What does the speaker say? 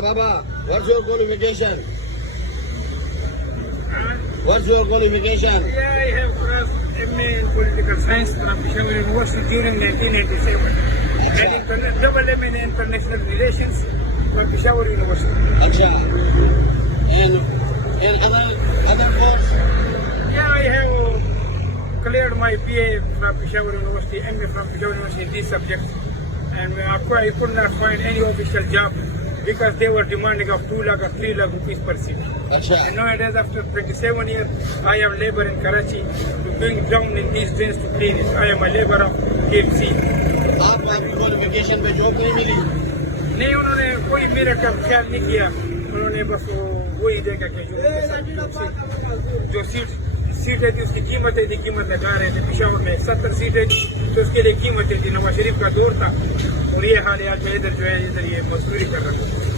Baba, what's your qualification? What's your qualification? Yeah, I have crossed MA in Political Science from Peshawar University during 1987. And double MA in International Relations from Peshawar University. Acha. And other course? Yeah, I have cleared my PA from Peshawar University, MA from Peshawar University in these subjects. And I could not find any official job because they were demanding of 2 lakh or 3 lakh rupees per seat. Acha. And nowadays, after 27 years, I have labor in Karachi to bring down in these drains to clean it. I am a labor of KFC. आपको आपकी qualification में job नहीं मिली? नहीं, उन्होंने कोई मेरा का ख्याल नहीं किया. उन्होंने बस वही देखा कि जो सीटें थी उसकी कीमतें थी, कीमत लगा रहे थे. पेशावर में 70 सीटें थी तो उसके लिए कीमतें थी. नवाज शरीफ का दौर था और ये हाल है इधर जो है इधर ये मजदूरी कर रहा था.